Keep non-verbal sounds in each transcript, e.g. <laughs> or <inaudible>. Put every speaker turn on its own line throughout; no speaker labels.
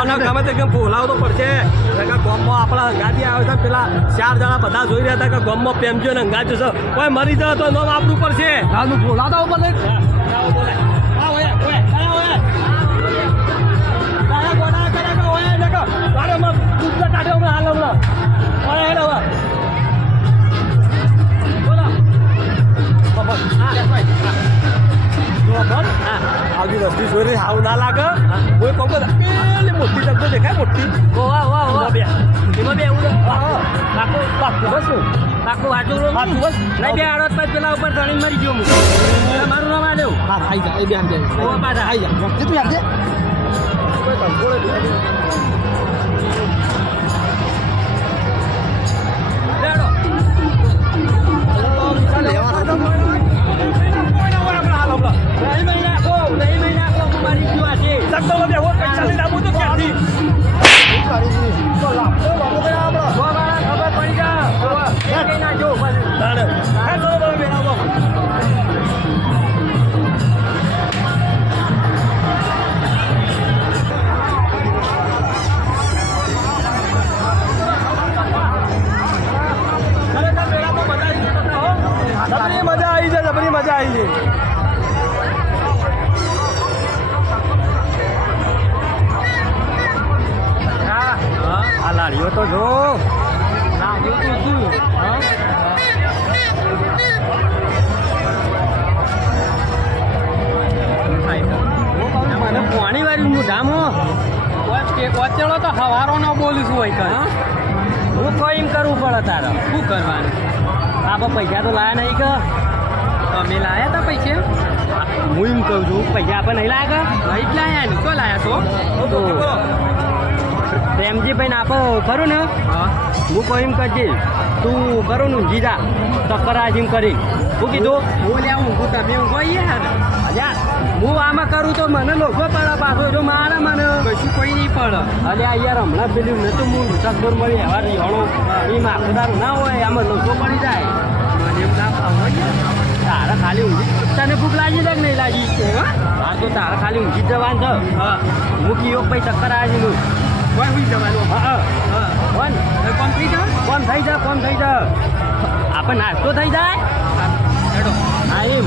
મને <laughs> ગમે તે કેમ બોલાવતો પડશે. કે ગોમમાં આપણા હંગાતી આવે છે પેલા ચાર જણા બધા જોઈ રહ્યા હતા કે ગોમમાં પેમજો ને હંગાત્યો છે. કોઈ મરી જાય તો નામ આપવું પડશે.
હાલ બોલાતા ઉપર લઈ
હાલ. આવતી વસ્તી જોઈ હાવ ના લાગે. કોઈ કે પેલી મોટી જગ્યા દેખાય મોટી.
વાહ વાહ વાહ
બે.
એમાં બે એવું. કાકો
બાપુ, બસ?
કાકો વાંચો રો
વાંચું બસ.
નહીં બે આડત પછી પેલા ઉપર ધણી મરી ગયો હું. મારું નામ આલ્યો
હા. આઈ જા એ બેન બેન
ઓ પાછા.
આઈ જા. તું યાદ છે
કોઈ કંકોડે
વચ્ચેલો તો હવારો ન બોલું છું હોય કર હું? કોઈ એમ કરવું પડે તારે શું કરવાનું? આપણે પૈસા તો લાયા નહીં કે. તમે લાયા હતા પૈસા? હું એમ કહું છું. પૈસા આપણે નહીં લાયા કે? નહીં જ લાયા ને. શું લાયા તો પ્રેમજીભાઈ આપો ખરું ને? હું. કોઈ એમ કરજે તું કરું ને જીજા. ચક્કર આજીમ કરી. શું કીધું? હું લે હું તમે હું યાર અલ્યા હું આમાં કરું તો મને લોકો પડે પાછો જો મારે મને કશું કોઈ નહીં પડે. અલ્યા યાર હમણાં પેલું ને તો હું ચક્કર મળી હવા રિહાણો. એ માખદાર ના હોય આમાં લોકો પડી જાય. મને એમ ના ફાવે તારે ખાલી ઊંઘી તને ભૂખ લાગી છે કે નહીં લાગી? હા તો તારે ખાલી ઊંઘી જવાનું છે. હા હું કીયો ભાઈ ચક્કર આવી નું કોણ ઉઈ જવાનું? હા હા. કોણ? કોણ થઈ જા કોણ થઈ જા કોણ થઈ જા આપણે નાસ્તો થઈ જાય? હેડો. હા એમ.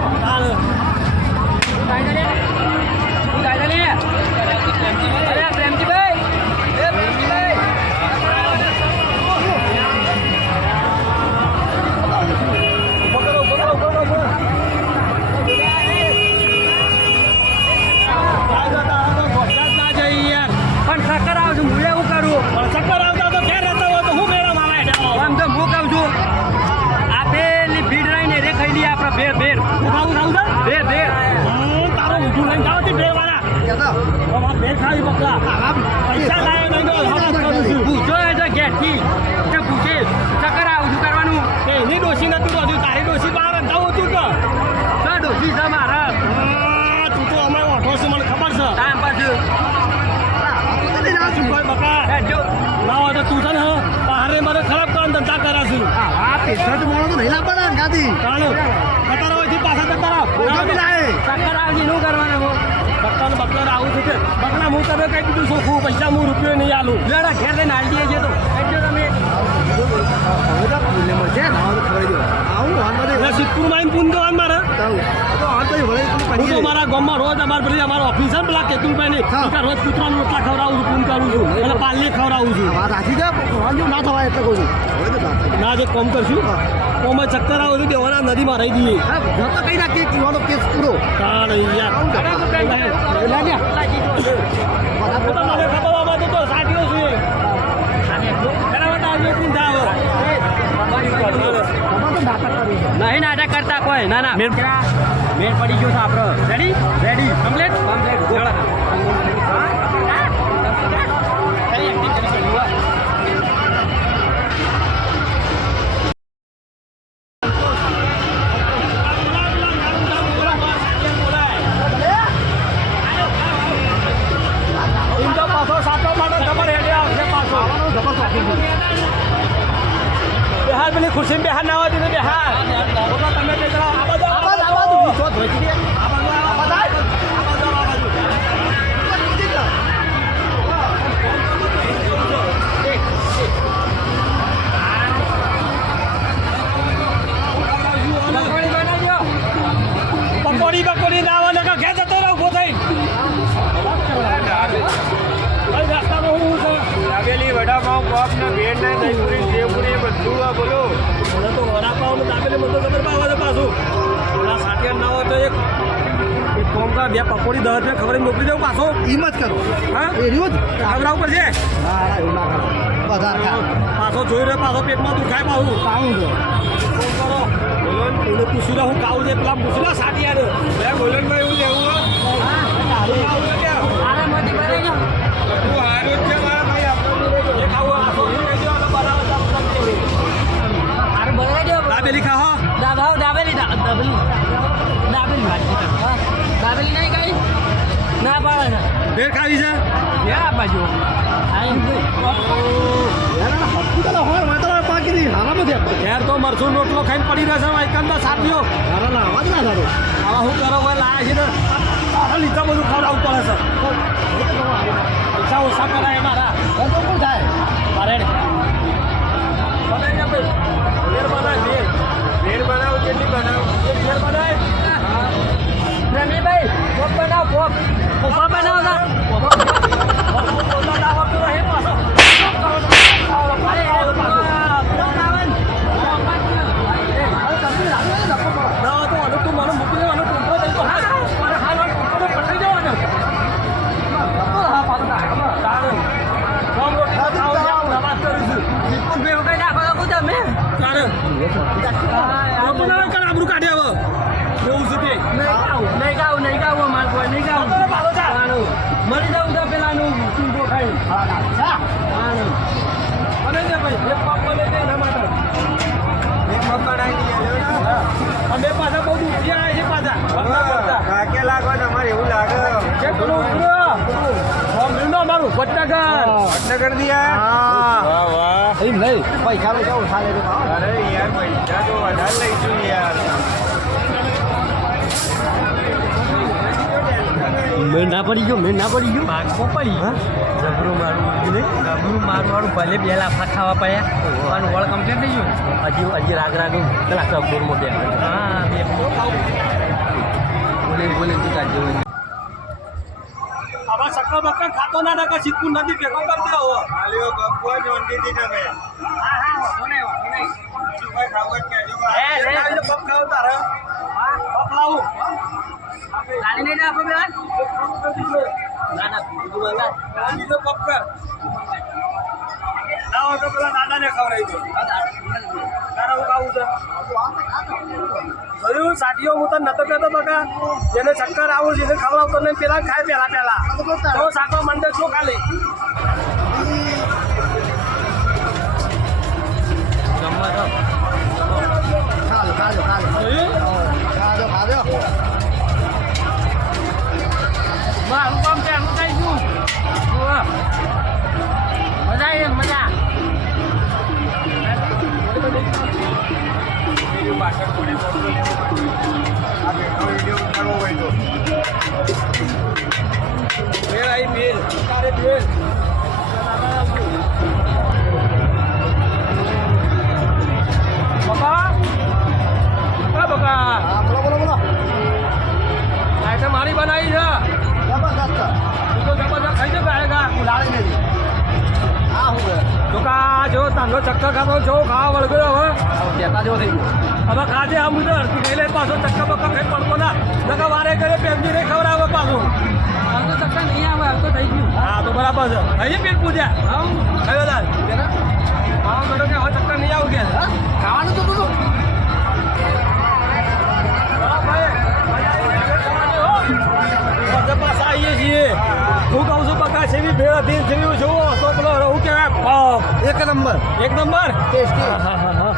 ખાઈ લઈએ આપણે ભેર ભેર
હું ખાવું ખાવું છે?
ભેર ભેર
હમ, તારો ઊંધું લઈને તે ભેળવાળા.
કહેતા
અમારે ભેળ ખાવી બકરા. પૈસા લાયો નહીં તો છું.
પૂછો એ તો ઘેરથી. તે પૂછે ચક્કર આવું શું કરવાનું?
એ એની ડોશી નતું તો હજુ તારી ડોશી બહાર અંધાવું હતું કે?
તો. ડોસી છે મારા?
હા, તું તો અમે ઓઠો છે મને ખબર છે.
ટાઈમ
ભાઈ બકા
એ જો.
ના હોય તો તું છે ને બહારે મને ખરાબ કરવાનો ધંધા કરાશું
આ મોણો તો નહીં લાવવાના ને ગાદી
ચાલો.
શું કરવાનું
બકલા બકલા આવું છે કે બકલા હું તને કઈ દીધું સોખું પૈસા હું રૂપિયો નહીં આલું
લેડા ઘેર લઈને આવી દઈએ છે તો એટલે તમે
ગામમાં રોજ અમારે પેલી અમારો ઓફિસ છે પેલા કેતુલભાઈ ની રોજ કૂતરાનું રોટલા ખવડાવું છું પૂન કરું છું અને પાલની ખવડાવું છું
ના થવાય એટલે કહું છું. ના
જે કોમ કરશું. કોમાં ચક્કર આવું તો દેવાના નદીમાં રહી
જઈએ. તો કઈ નાખીએ પીવાનો કેસ પૂરો.
યાર.
હું.
કર્યું છે.
નહીં નાટક કરતા કોઈ. ના ના. મેર મેર પડી ગયો છે આપણો. રેડી રેડી કમ્પ્લીટ
ને
ભેળ ને દહીંપુરી સેવપુરી બધું આ બોલો.
મને તો વડાપાવ દાબેલી બધો ખબર પાવા છે પાછું. ઓલા સાઠિયા ના હોય તો એક એક કોમકા બે પકોડી દસ ને ખબર મોકલી દઉં પાછો.
એમ જ કરો.
હા?
એ રહ્યું જ. ના ના એવું ના કરો. વધારે
પાછો જોઈ રહ્યો પાછો પેટમાં દુખાય પાછું.
કાઉં જો.
ફોન કરો. બોલો એને પૂછી લો હું કાવું છે? પેલા પૂછી લો સાઠિયાને બે બોલનભાઈ એવું લેવું છે ત્યાં
જાઓ.
તું હારું છે. દાબેલી
નહીં કઈ ના પાડે
ભેળ ખાવી છે
યા બાજુ
ઘેર તો મરચું રોટલો ખાઈને પડી રહેશે વાયકાંદા સાથીઓ
ના અવાજ ના થતો
આવા હું કરો લાયા છે બધું ખવડાવવું પડે છે પૈસા ઓછા કરાય મારા
શું થાય
મારે ભાઈ ભેળ બનાવ કેટલી બનાવ એક ભેળ
રમીભાઈ પોપ બનાવ પોપ પોપા બનાવ ના
પોતાના આવડતું અમે પાછા બહુ દૂરથી પાછા.
કાકે લાગો ને અમારે એવું લાગે
ચેક કરો ઉતરો અમારું પટ્ટાગર
એટલે દિયા
હા
વાહ. વાહ
એમ નહીં.
પૈસા અરે યાર પૈસા તો વધારે લઈશું યાર.
મેં ના પડી ગયો મેં ના પડી ગયો.
માગવો પડી
જબરું મારું ને જબરું મારું મારું ભલે બે લાફા ખાવા પડ્યા અને વળ કમ્પ્લીટ થઈ ગયું. હજી હજી રાગ રાગ પેલા ચકડોરમાં બે હા બે બોલે બોલે તું કાઢ જેવું.
આવા સક્કર બક્કર ખાતો ના નકર સિક્કું નથી ભેગો કરી દે હવે
આલ્યો બપ્પો જોંડી દી તમે.
હા હા વાંધો નહીં વાંધો નહીં.
શું કઈ કે જો એ
હે, હે.
આવીને પગ ખાવ તારે. લાવું હું ખાવું છે જોયું સાટીઓ હું તને નતો કહેતો બકા જેને ચક્કર આવું ખાવા ખવડાવતો નહીં પેલા ખાય પેલા પેલા તો સાકો મંડે શું ખાલી.
તો
ખાજો
મારું કામ છે એનું કઈ શું મજા આવી મજા.
બકા બકા
બોલો બોલો બોલો
આઈટમ મારી બનાવી છે. ચક્કર ખાતો છો ખાવા વળગ્યો હવે. હવે ખાજે આમ બધું અડધી ખાઈ લે પાછો ચક્કર બક્કર ખાઈ પડતો ના. નકા વારે કરે પેટની નહીં આવે પાછું.
આમ તો ચક્કર નહીં આવે આમ તો થઈ ગયું.
હા તો બરાબર છે. અહીં પેટ પૂજ્યા કયો દાદ હા મેડમ કે હવે ચક્કર નહીં આવું કે.
ખાવાનું તો બધું
પાછા પાછા આવીએ છીએ. હું કહું છું બકા સેવી ભેળ જેવી જોવો તો પેલો હું કહેવાય?
એક નંબર.
એક નંબર?
ટેસ્ટી.
હા હા હા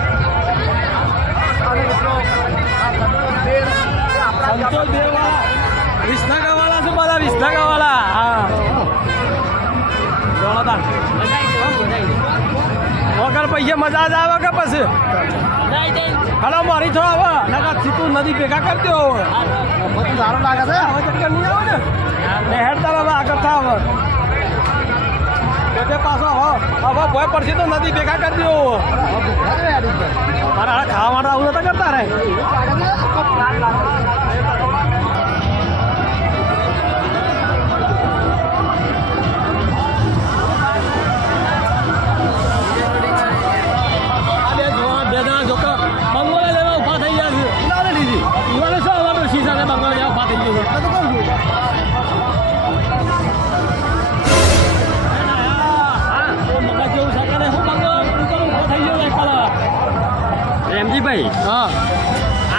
સંતોષ છે બધા વગર પૈસા મજા જ આવે કે પછી? હલો મારી થો આવે નકા સીતું નદી ભેગા કરતી હોય.
બધું સારું લાગે છે.
હવે ચક્કર નહીં આવે ને ને હેડતા હવે આગળ થાવ હવે એટલે પાછો હવે ભય પડશે તો નદી ભેગા કરી દો. મારા ખાવા માટે આવું નતા કરતા રે?
ભાઈ.
હા.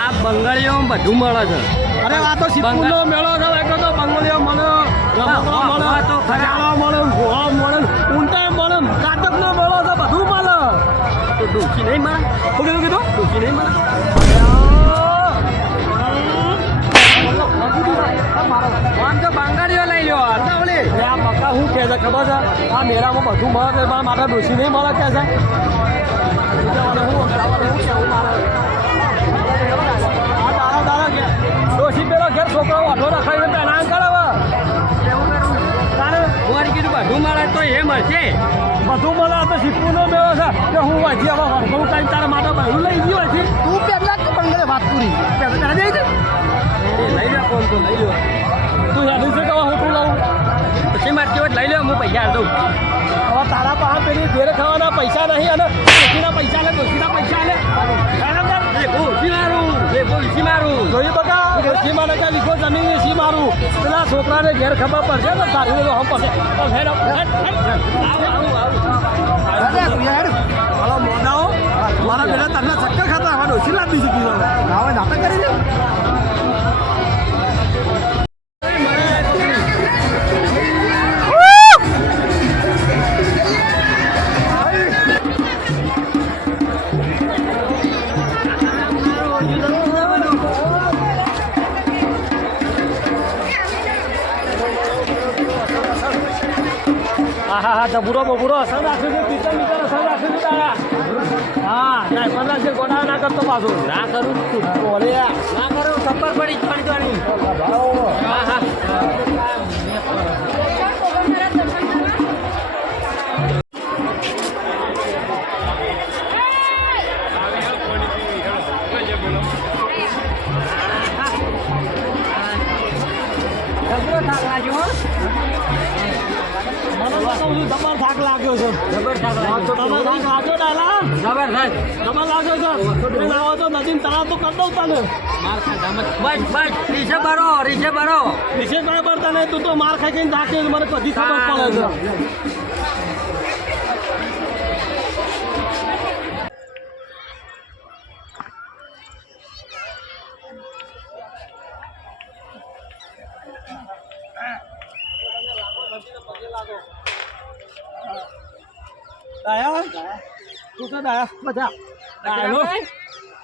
આ બંગાળીઓ બધું મળે છે.
અરે આ તો સિદ્ધપુરનો મેળો છે એટલે તો બંગોલીઓ મળે રમકડા મળે
તો ખરા.
મળે ગોળો મળે ઊંટા મળે કાતકનો મેળો છે બધું મળે.
તો ડૂકી નહીં મારે
શું કીધું કીધું?
ડૂકી નહીં મારે બંગાળીઓ લઈ લો
શું કે છે ખબર છે? આ મેળામાં બધું મળે છે મારા ડોસી નહીં મળે કે છે. મારે ડોસી પેલો ઘેર છોકરો વાઢો પહેલાં
મોર કીધું બધું મળે તો એ મળશે
બધું મળે તો સિદ્ધપુરનો મેળો છે. કે હું વાંચી હવે વરઘોડું કાંઈ તારા માટે લઈ ગયો છે.
તું પેલા કે વાત પૂરી?
પહેલાં તારે જઈ
લઈ લો તો લઈ લો
તું હેડી છે કે હું તું લઉં
પછી મારતી હોય લઈ લે હું પૈસા દઉં.
હવે તારા પાસે પેલી ઘેર ખાવાના પૈસા નહીં અને ડોશીના પૈસા લે ડોશીના પૈસા લે. જોઈ બકા? ડોશી મારે જમીન મારું? પેલા છોકરાને ઘેર ખબર પડશે ને તારી હમ પડશે. મોદાઓ મારા પેલા તમને ચક્કર ખાતા હવે ડોશી લાવી
હોય કરી દે
જબુરો બબુરો અસર રાખે છે ટીચર મીટર અસર રાખે છે તારા હા ના પંદર છે ગોડા ના કરતો પાછું.
ના કરું
બોલે.
ના કરું ખબર પડી પડી પડી હા હા. લાગ્યો
છે. લાગ્યો. ડાલા
જબરદસ્ત.
તમે લાગ્યો છે. તમે ના તો કરી દઉં તને.
બસ બસ રીસે ભરો રીસે ભરો.
બરાબર તને તું તો માર ખાઈ ખાઈને થાકે છે, મને કદી ખબર પડે છે. ડાયા તું તો ડાયા બધા. ડાયાનો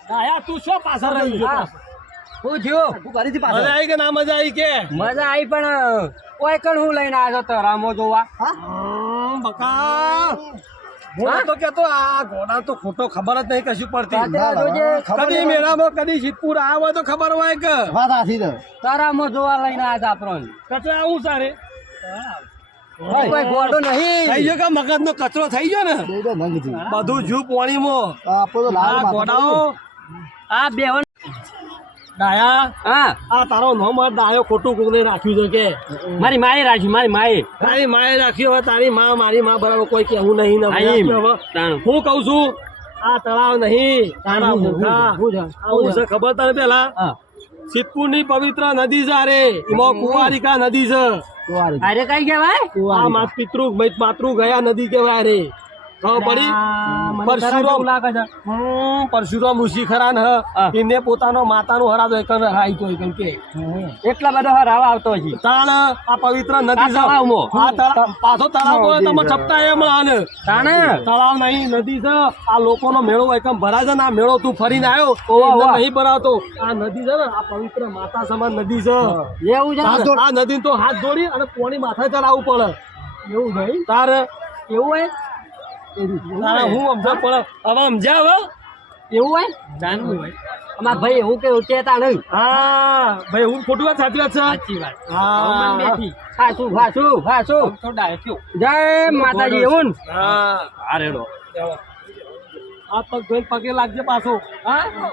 ડાયા તું શું પાછળ રહી? ગયો
હું થયું?
તું કરીથી
મજા
પાછળ
આવી કે ના મજા આવી કે?
મજા આવી પણ કોઈ કણ હું લઈને આવ્યો તો રામો જોવા?
બકા. હું તો કેતો આ ઘોડા તો ખોટો ખબર જ નહીં કશું પડતી. કદી મેળામાં કદી સિદ્ધપુર આવે તો ખબર હોય કે?
વાત આથી તો
તારામો જોવા લઈને આવ્યા આપણો કચરા
કચરો આવું સારે?
કોઈ ગોડો
થઈ ગયો કે મગજ નો કચરો થઈ ગયો ને? બધું જુ પોણીમાં.
આપણો લાલ
આ
આ બેવન
ડાયા.
હા.
આ તારો નામ જ ડાયો ખોટું કોકને રાખ્યું છે કે?
મારી માએ રાખ્યું મારી માએ.
તારી માએ રાખ્યું હવે તારી માં મારી માં બરાબર કોઈ કેવું નહીં ને
હા, એમ.
હવે.
તાણું.
હું કઉ છું આ તળાવ નહીં. તારા ખબર તને પેલા?
હા
સિદ્ધપુરની પવિત્ર નદી છે અરે. એમાં કુવારિકા નદી છે.
અરે કઈ કહેવાય?
આ માત માતૃ ગયા નદી કહેવાય રે ખબર પડી. પરશુરામ.
લાગે છે.
હમ, પરશુરામ ઋષિ ખરા ને એને પોતાનો માતાનો હરાજો એક હાઈ તો કે.
એટલા બધા હરાવા આવતો છે
તાણ આ પવિત્ર નદી છે. આ તળાવ પાછો તળાવ તો તમે છપતા એમ આને.
તાણે?
તળાવ નહીં નદી છે. આ લોકોનો મેળો એકમ ભરા છે ને આ મેળો તું ફરીને આવ્યો
ઓવા.
નહીં ભરાતો. આ નદી છે ને આ પવિત્ર માતા સમાન નદી છે.
એવું છે
આ આ નદી તો હાથ જોડી અને પોણી માથે ચડાવવું પડે. એવું નહીં તારે
એવું હોય?
તારે હું સમજા પણ હવે સમજાવ
એવું હોય? જાણવું હોય. અમાર ભાઈ એવું કેવું કેતા નહીં.
હા ભાઈ હું ખોટું વાત સાચી વાત છે?
સાચી વાત.
હા.
હાસું હાસું હાસું. જય માતાજી એવું ને?
હા.
હા રેડો.
આ પગ પગે લાગજે પાછો.
હા.